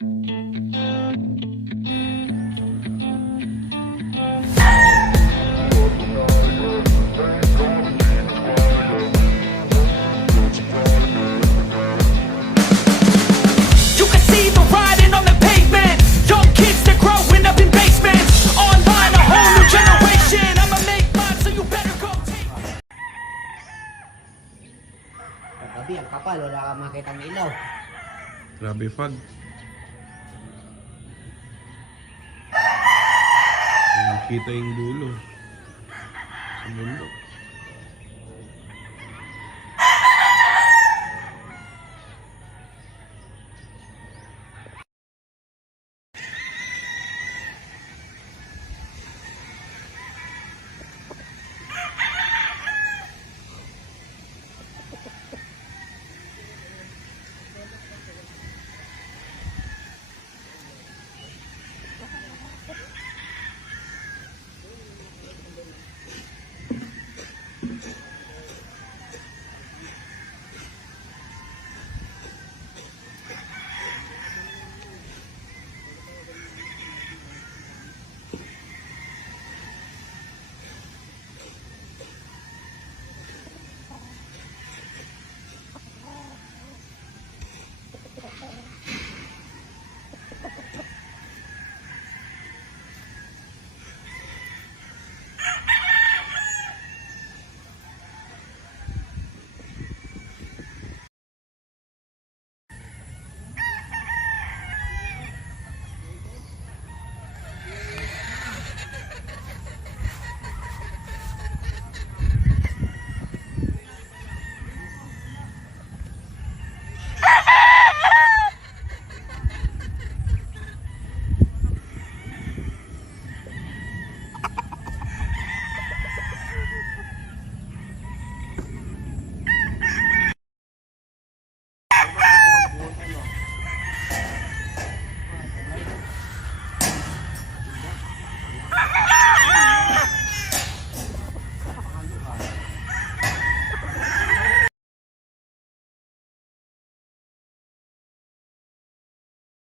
You can see the writing on the pavement. Young kids, they're growing up in basements. Online, a whole new generation. I'ma make mine, so you better go take. Kagabi, ang kapal, wala kang makita ng ilaw. Grabe fog. Kita yung dulo. Sa mundo.